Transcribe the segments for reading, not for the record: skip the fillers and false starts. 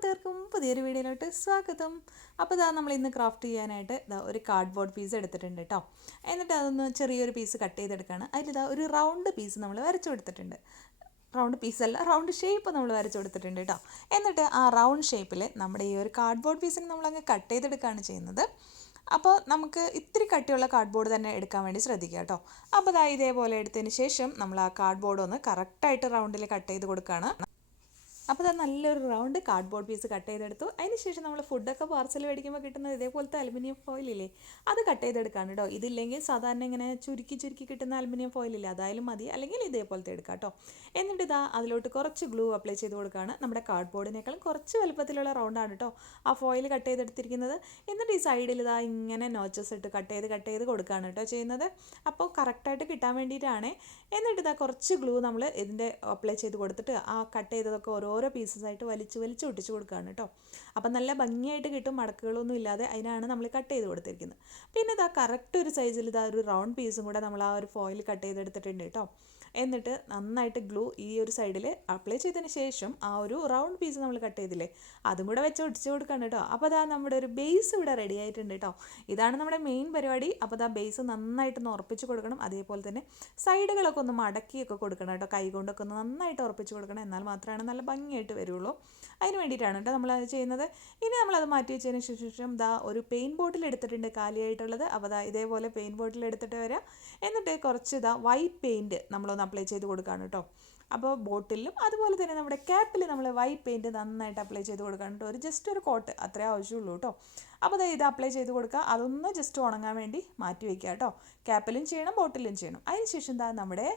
കൂട്ടുകാർക്കും പുതിയൊരു വീഡിയോയിലോട്ട് സ്വാഗതം. അപ്പോൾ നമ്മൾ ഇന്ന് ക്രാഫ്റ്റ് ചെയ്യാനായിട്ട് ഒരു കാർഡ്ബോർഡ് പീസ് എടുത്തിട്ടുണ്ട് കേട്ടോ. എന്നിട്ട് അതൊന്ന് ചെറിയൊരു പീസ് കട്ട് ചെയ്തെടുക്കുകയാണ്. അതിലിതാ ഒരു റൗണ്ട് പീസ് നമ്മൾ വരച്ചു കൊടുത്തിട്ടുണ്ട്. റൗണ്ട് പീസല്ല, റൗണ്ട് ഷേപ്പ് നമ്മൾ വരച്ചു കൊടുത്തിട്ടുണ്ട് കേട്ടോ. എന്നിട്ട് ആ റൗണ്ട് ഷേപ്പിൽ നമ്മുടെ ഈ ഒരു കാർഡ്ബോർഡ് പീസിന് നമ്മളങ്ങ് കട്ട് ചെയ്തെടുക്കുകയാണ് ചെയ്യുന്നത്. അപ്പോൾ നമുക്ക് ഇത്തിരി കട്ടിയുള്ള കാർഡ്ബോർഡ് തന്നെ എടുക്കാൻ വേണ്ടി ശ്രദ്ധിക്കുക കേട്ടോ. അപ്പോൾ ഇതേപോലെ എടുത്തതിന് ശേഷം നമ്മൾ ആ കാർഡ്ബോർഡ് ഒന്ന് കറക്റ്റായിട്ട് റൗണ്ടിൽ കട്ട് ചെയ്ത് കൊടുക്കുകയാണ്. അപ്പോൾ നല്ലൊരു റൗണ്ട് കാർഡ്ബോർഡ് പീസ് കട്ട് ചെയ്തെടുത്തു. അതിന് ശേഷം നമ്മൾ ഫുഡൊക്കെ പാർസൽ മേടിക്കുമ്പോൾ കിട്ടുന്ന ഇതേപോലത്തെ അലുമിനിയം ഫോയിലില്ലേ, അത് കട്ട് ചെയ്തെടുക്കാണ് കേട്ടോ. ഇതില്ലെങ്കിൽ സാധാരണ ഇങ്ങനെ ചുരുക്കി കിട്ടുന്ന അലുമിനിയം ഫോയിലില്ലേ, അതായാലും മതി, അല്ലെങ്കിൽ ഇതേപോലത്തെ എടുക്കാം കേട്ടോ. എന്നിട്ട് അതിലോട്ട് കുറച്ച് ഗ്ലൂ അപ്ലൈ ചെയ്ത് കൊടുക്കുകയാണ്. നമ്മുടെ കാർഡ്ബോർഡിനേക്കാളും കുറച്ച് വലുപ്പത്തിലുള്ള റൗണ്ടാണ് കേട്ടോ ആ ഫോയിൽ കട്ട് ചെയ്തെടുത്തിരിക്കുന്നത്. എന്നിട്ട് ഈ സൈഡിൽ ഇങ്ങനെ നോച്ചസ് ഇട്ട് കട്ട് ചെയ്ത് കൊടുക്കുകയാണ് കേട്ടോ ചെയ്യുന്നത്. അപ്പോൾ കറക്റ്റായിട്ട് കിട്ടാൻ വേണ്ടിയിട്ടാണ്. എന്നിട്ട് കുറച്ച് ഗ്ലൂ നമ്മൾ ഇതിൻ്റെ അപ്ലൈ ചെയ്ത് കൊടുത്തിട്ട് ആ കട്ട് ചെയ്തതൊക്കെ ഓരോ പീസസ് ആയിട്ട് വലിച്ച് ഒട്ടിച്ച് കൊടുക്കുകയാണ് കേട്ടോ. അപ്പം നല്ല ഭംഗിയായിട്ട് കിട്ടും, മടക്കുകളൊന്നും ഇല്ലാതെ. അതിനാണ് നമ്മൾ കട്ട് ചെയ്ത് കൊടുത്തിരിക്കുന്നത്. പിന്നെ കറക്റ്റ് ഒരു സൈസിൽ ഒരു റൗണ്ട് പീസും കൂടെ നമ്മൾ ആ ഒരു ഫോയിൽ കട്ട് ചെയ്തെടുത്തിട്ടുണ്ട് കേട്ടോ. എന്നിട്ട് നന്നായിട്ട് ഗ്ലൂ ഈ ഒരു സൈഡിൽ അപ്ലൈ ചെയ്തതിന് ശേഷം ആ ഒരു റൗണ്ട് പീസ് നമ്മൾ കട്ട് ചെയ്തില്ലേ, അതും കൂടെ വെച്ച് ഒട്ടിച്ച് കൊടുക്കണം കേട്ടോ. അപ്പോൾ നമ്മുടെ ഒരു ബേസ് ഇവിടെ റെഡി ആയിട്ടുണ്ട് കേട്ടോ. ഇതാണ് നമ്മുടെ മെയിൻ പരിപാടി. അപ്പോൾ ബേസ് നന്നായിട്ടൊന്ന് ഉറപ്പിച്ച് കൊടുക്കണം. അതേപോലെ തന്നെ സൈഡുകളൊക്കെ ഒന്ന് മടക്കിയൊക്കെ കൊടുക്കണം കേട്ടോ. കൈ കൊണ്ടൊക്കെ ഒന്ന് നന്നായിട്ട് ഉറപ്പിച്ച് കൊടുക്കണം. എന്നാൽ മാത്രമാണ് നല്ല ഭംഗിയായിട്ട് വരുള്ളൂ. അതിന് വേണ്ടിയിട്ടാണ് കേട്ടോ നമ്മളത് ചെയ്യുന്നത്. ഇനി നമ്മളത് മാറ്റി വെച്ചതിന് ശേഷം ഒരു പെയിൻറ്റ് ബോട്ടിൽ എടുത്തിട്ടുണ്ട് കാലിയായിട്ടുള്ളത്. അപ്പോൾ ഇതേപോലെ പെയിൻറ്റ് ബോട്ടിൽ എടുത്തിട്ട് വരാം. എന്നിട്ട് കുറച്ച് വൈറ്റ് പെയിൻറ്റ് നമ്മളൊന്ന് അപ്ലൈ ചെയ്ത് കൊടുക്കുകയാണ് കേട്ടോ. അപ്പോൾ ബോട്ടിലും അതുപോലെ തന്നെ നമ്മുടെ ക്യാപ്പിൽ നമ്മൾ വൈറ്റ് പെയിൻറ്റ് നന്നായിട്ട് അപ്ലൈ ചെയ്ത് കൊടുക്കുകയാണ് കേട്ടോ. ജസ്റ്റ് ഒരു കോട്ട് അത്രേ ആവശ്യമുള്ളൂ കേട്ടോ. അപ്പോൾ ഇത് അപ്ലൈ ചെയ്ത് കൊടുക്കുക. അതൊന്ന് ജസ്റ്റ് ഉണങ്ങാൻ വേണ്ടി മാറ്റി വയ്ക്കുക കേട്ടോ. ക്യാപ്പിലും ചെയ്യണം, ബോട്ടിലും ചെയ്യണം. അതിന് ശേഷം നമ്മുടെ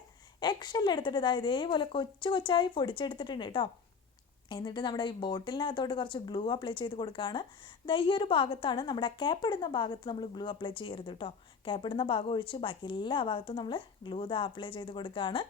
എക്സെൽ എടുത്തിട്ട് ഇതേപോലെ കൊച്ചായി പൊടിച്ചെടുത്തിട്ടുണ്ട് കേട്ടോ. എന്നിട്ട് നമ്മുടെ ഈ ബോട്ടിലിനകത്തോട്ട് കുറച്ച് ഗ്ലൂ അപ്ലൈ ചെയ്ത് കൊടുക്കുകയാണ്. ഈ ഒരു ഭാഗത്താണ് നമ്മുടെ ക്യാപ്പ് ഇടുന്ന ഭാഗത്ത് നമ്മൾ ഗ്ലൂ അപ്ലൈ ചെയ്യരുത് കേട്ടോ. ക്യാപ്പ് ഇടുന്ന ഭാഗം ഒഴിച്ച് ബാക്കി എല്ലാ ഭാഗത്തും നമ്മൾ ഗ്ലൂ അപ്ലൈ ചെയ്ത് കൊടുക്കുകയാണ്.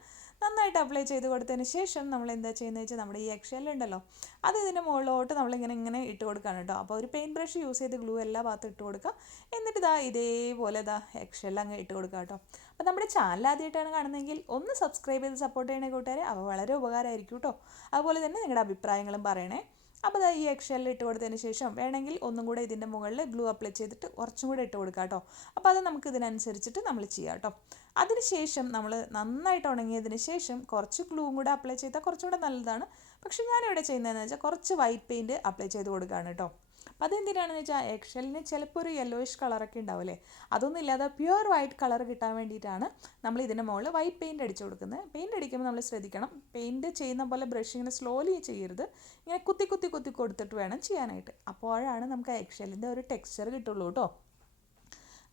നന്നായിട്ട് അപ്ലൈ ചെയ്ത് കൊടുത്തതിന് ശേഷം നമ്മൾ എന്താ ചെയ്യുന്നത് വെച്ചാൽ നമ്മുടെ ഈ എക്സെല്ലുണ്ടല്ലോ, അത് ഇതിൻ്റെ മുകളിലോട്ട് നമ്മളിങ്ങനെ ഇട്ട് കൊടുക്കുകയാണ് കേട്ടോ. അപ്പോൾ ഒരു പെയിൻറ്റ് ബ്രഷ് യൂസ് ചെയ്ത് ഗ്ലൂ എല്ലാ ഭാഗത്തും ഇട്ട് കൊടുക്കുക. എന്നിട്ട് ഇതേപോലെ എക്സെൽ അങ്ങ് ഇട്ട് കൊടുക്കുക കേട്ടോ. അപ്പോൾ നമ്മുടെ ചാനൽ ആദ്യമായിട്ടാണ് കാണുന്നതെങ്കിൽ ഒന്ന് സബ്സ്ക്രൈബ് ചെയ്ത് സപ്പോർട്ട് ചെയ്യണേ കൂട്ടുകാരെ. അപ്പോൾ വളരെ ഉപകാരമായിരിക്കും കേട്ടോ. അതുപോലെ തന്നെ നിങ്ങളുടെ അഭിപ്രായങ്ങളും പറയണേ. അപ്പോൾ ഈ എക്സെല്ലിൽ ഇട്ട് കൊടുത്തതിന് ശേഷം വേണമെങ്കിൽ ഒന്നും കൂടെ ഇതിൻ്റെ മുകളിൽ ഗ്ലൂ അപ്ലൈ ചെയ്തിട്ട് കുറച്ചും കൂടെ ഇട്ട് കൊടുക്കാം കേട്ടോ. അപ്പോൾ അത് നമുക്ക് ഇതിനനുസരിച്ചിട്ട് നമ്മൾ ചെയ്യാം കേട്ടോ. അതിനുശേഷം നമ്മൾ നന്നായിട്ട് ഉണങ്ങിയതിന് ശേഷം കുറച്ച് ഗ്ലൂവും കൂടെ അപ്ലൈ ചെയ്താൽ കുറച്ചും കൂടെ നല്ലതാണ്. പക്ഷേ ഞാനിവിടെ ചെയ്യുന്നതെന്ന് വെച്ചാൽ കുറച്ച് വൈറ്റ് പെയിൻറ്റ് അപ്ലൈ ചെയ്ത് കൊടുക്കുകയാണ് കേട്ടോ. അപ്പോൾ അതെന്തിനാണെന്ന് വെച്ചാൽ എക്സെല്ലിന് ചിലപ്പോൾ ഒരു യെല്ലോയിഷ് കളറൊക്കെ ഉണ്ടാവില്ലേ, അതൊന്നും ഇല്ലാതെ പ്യുവർ വൈറ്റ് കളർ കിട്ടാൻ വേണ്ടിയിട്ടാണ് നമ്മൾ ഇതിൻ്റെ മുകളിൽ വൈറ്റ് പെയിൻറ്റ് അടിച്ചു കൊടുക്കുന്നത്. പെയിൻറ്റ് അടിക്കുമ്പോൾ നമ്മൾ ശ്രദ്ധിക്കണം, പെയിൻറ്റ് ചെയ്യുന്ന പോലെ ബ്രഷ് ഇങ്ങനെ സ്ലോലി ചെയ്യരുത്. ഇങ്ങനെ കുത്തി കൊടുത്തിട്ട് വേണം ചെയ്യാനായിട്ട്. അപ്പോഴാണ് നമുക്ക് എക്സെല്ലിൻ്റെ ഒരു ടെക്സ്ചർ കിട്ടുള്ളൂ കേട്ടോ.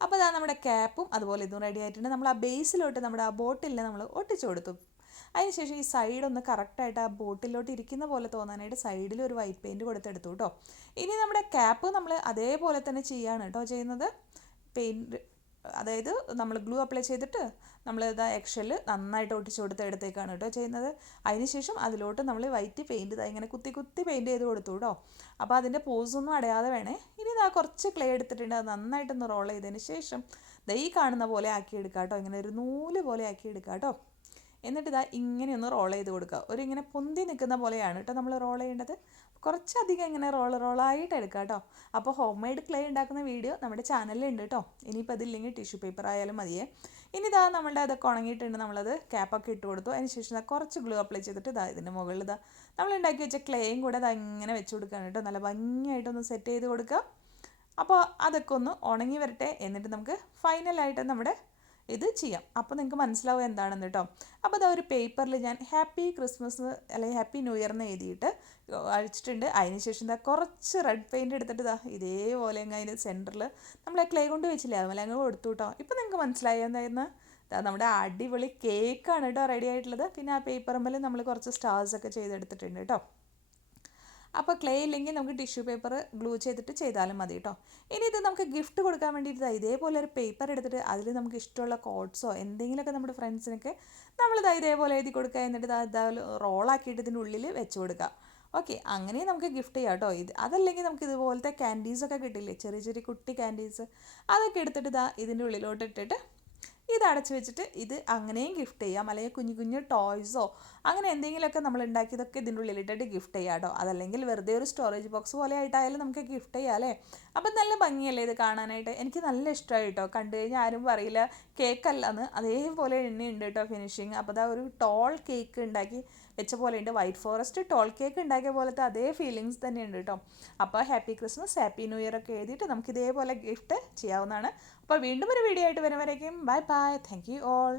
അപ്പോൾ നമ്മുടെ ക്യാപ്പും അതുപോലെ ഇതും റെഡി ആയിട്ടുണ്ട്. നമ്മൾ ആ ബേസിലോട്ട് നമ്മുടെ ആ ബോട്ടിലിനെ നമ്മൾ ഒട്ടിച്ചു കൊടുത്തു. അതിനുശേഷം ഈ സൈഡൊന്ന് കറക്റ്റായിട്ട് ആ ബോട്ടിലോട്ട് ഇരിക്കുന്ന പോലെ തോന്നാനായിട്ട് സൈഡിൽ ഒരു വൈറ്റ് പെയിൻറ്റ് കൊടുത്തെടുത്തു കേട്ടോ. ഇനി നമ്മുടെ ക്യാപ്പ് നമ്മൾ അതേപോലെ തന്നെ ചെയ്യാണ് കേട്ടോ ചെയ്യുന്നത്. പെയിൻറ്റ് അതായത് നമ്മൾ ഗ്ലൂ അപ്ലൈ ചെയ്തിട്ട് നമ്മൾ എക്സെല്ല് നന്നായിട്ട് ഒട്ടിച്ച് കൊടുത്ത് എടുത്തേക്കാണ് കേട്ടോ ചെയ്യുന്നത്. അതിനുശേഷം അതിലോട്ട് നമ്മൾ വൈറ്റ് പെയിൻറ്റ് ഇങ്ങനെ കുത്തി പെയിൻറ്റ് ചെയ്ത് കൊടുത്തു കേട്ടോ. അപ്പോൾ അതിൻ്റെ പോസൊന്നും അടയാതെ വേണേ. ഇനി കുറച്ച് ക്ലേ എടുത്തിട്ടുണ്ട്, അത് നന്നായിട്ടൊന്ന് റോൾ ചെയ്തതിന് ശേഷം ഈ കാണുന്ന പോലെ ആക്കി എടുക്കാം കേട്ടോ. ഇങ്ങനെ ഒരു നൂല് പോലെ ആക്കി എടുക്കാം കേട്ടോ. എന്നിട്ട് ഇങ്ങനെയൊന്ന് റോൾ ചെയ്ത് കൊടുക്കുക. ഇങ്ങനെ പൊന്തി നിൽക്കുന്ന പോലെയാണ് കേട്ടോ നമ്മൾ റോൾ ചെയ്യേണ്ടത്. കുറച്ചധികം ഇങ്ങനെ റോളായിട്ട് എടുക്കുക കേട്ടോ. അപ്പോൾ ഹോം മെയ്ഡ് ക്ലേ ഉണ്ടാക്കുന്ന വീഡിയോ നമ്മുടെ ചാനലിലുണ്ട് കേട്ടോ. ഇനിയിപ്പോൾ അതില്ലെങ്കിൽ ടിഷ്യൂ പേപ്പർ ആയാലും മതിയേ. ഇനി നമ്മളുടെ അതൊക്കെ ഉണങ്ങിയിട്ടുണ്ട്. നമ്മളത് ക്യാപ്പൊക്കെ ഇട്ട് കൊടുത്തു. അതിന് ശേഷം കുറച്ച് ഗ്ലൂ അപ്ലൈ ചെയ്തിട്ട് ഇതിൻ്റെ മുകളിൽ നമ്മൾ ഉണ്ടാക്കി വെച്ച ക്ലേയും കൂടെ ഇങ്ങനെ വെച്ച് കൊടുക്കുകയാണ് കേട്ടോ. നല്ല ഭംഗിയായിട്ടൊന്ന് സെറ്റ് ചെയ്ത് കൊടുക്കുക. അപ്പോൾ അതൊക്കെ ഒന്ന് ഉണങ്ങി വരട്ടെ. എന്നിട്ട് നമുക്ക് ഫൈനലായിട്ട് നമ്മുടെ ഇത് ചെയ്യാം. അപ്പോൾ നിങ്ങൾക്ക് മനസ്സിലാവും എന്താണെന്ന് കേട്ടോ. അപ്പോൾ ഒരു പേപ്പറിൽ ഞാൻ ഹാപ്പി ക്രിസ്മസ് അല്ലെങ്കിൽ ഹാപ്പി ന്യൂ ഇയർ എന്ന് എഴുതിയിട്ട് അഴിച്ചിട്ടുണ്ട്. അതിന് ശേഷം കുറച്ച് റെഡ് പെയിൻറ്റ് എടുത്തിട്ട് ഇതേപോലെ അതിൻ്റെ സെൻറ്ററിൽ നമ്മൾ ക്ലേ കൊണ്ട് വെച്ചില്ലേ, അതുപോലെ അങ്ങ് കൊടുത്തു കേട്ടോ. ഇപ്പോൾ നിങ്ങൾക്ക് മനസ്സിലായോ എന്തായിരുന്നു? നമ്മുടെ അടിപൊളി കേക്കാണ് കേട്ടോ റെഡി ആയിട്ടുള്ളത്. പിന്നെ ആ പേപ്പറുമ്പിൽ നമ്മൾ കുറച്ച് സ്റ്റാർസൊക്കെ ചെയ്തെടുത്തിട്ടുണ്ട് കേട്ടോ. അപ്പോൾ ക്ലേ ഇല്ലെങ്കിൽ നമുക്ക് ടിഷ്യൂ പേപ്പർ ഗ്ലൂ ചെയ്തിട്ട് ചെയ്താലും മതി കേട്ടോ. ഇനി ഇത് നമുക്ക് ഗിഫ്റ്റ് കൊടുക്കാൻ വേണ്ടിയിട്ട് ഇതേപോലെ ഒരു പേപ്പർ എടുത്തിട്ട് അതിൽ നമുക്ക് ഇഷ്ടമുള്ള കോഡ്സോ എന്തെങ്കിലുമൊക്കെ നമ്മുടെ ഫ്രണ്ട്സിനൊക്കെ നമ്മൾ ഇതേപോലെ എഴുതി കൊടുക്കുക. എന്നിട്ട് റോളാക്കിയിട്ട് ഇതിൻ്റെ ഉള്ളിൽ വെച്ച് കൊടുക്കുക. ഓക്കെ, അങ്ങനെ നമുക്ക് ഗിഫ്റ്റ് ചെയ്യാം കേട്ടോ. അതല്ലെങ്കിൽ നമുക്ക് ഇതുപോലത്തെ ക്യാൻഡീസൊക്കെ കിട്ടില്ലേ, ചെറിയ കുട്ടി ക്യാൻഡീസ്, അതൊക്കെ എടുത്തിട്ട് ഇതിൻ്റെ ഉള്ളിലോട്ട് ഇട്ടിട്ട് ഇത് അടച്ചു വെച്ചിട്ട് ഇത് അങ്ങനെയും ഗിഫ്റ്റ് ചെയ്യാം, അല്ലെങ്കിൽ കുഞ്ഞു കുഞ്ഞു ടോയ്സോ അങ്ങനെ എന്തെങ്കിലുമൊക്കെ നമ്മൾ ഉണ്ടാക്കിയതൊക്കെ ഇതിൻ്റെ ഉള്ളിലിട്ടിട്ട് ഗിഫ്റ്റ് ചെയ്യാം കേട്ടോ. അതല്ലെങ്കിൽ വെറുതെ ഒരു സ്റ്റോറേജ് ബോക്സ് പോലെ ആയിട്ടായാലും നമുക്ക് ഗിഫ്റ്റ് ചെയ്യാം അല്ലേ. അപ്പം നല്ല ഭംഗിയല്ലേ ഇത് കാണാനായിട്ട്. എനിക്ക് നല്ല ഇഷ്ടമായി കേട്ടോ. കണ്ടു കഴിഞ്ഞാൽ ആരും പറയില്ല കേക്കല്ലെന്ന്, അതേപോലെ എണ്ണയുണ്ട് കേട്ടോ ഫിനിഷിങ്. അപ്പോൾ അതാ ഒരു ടോൾ കേക്ക് ഉണ്ടാക്കി വെച്ച പോലെ ഉണ്ട്. വൈറ്റ് ഫോറസ്റ്റ് ടോൾ കേക്ക് ഉണ്ടാക്കിയ പോലത്തെ അതേ ഫീലിങ്സ് തന്നെയുണ്ട് കേട്ടോ. അപ്പോൾ happy Christmas, happy new year ഒക്കെ എഴുതിയിട്ട് നമുക്ക് ഇതേപോലെ ഗിഫ്റ്റ് ചെയ്യാവുന്നതാണ്. അപ്പോൾ വീണ്ടും ഒരു വീഡിയോ ആയിട്ട് വരുന്നവരേക്കും bye bye, thank you all.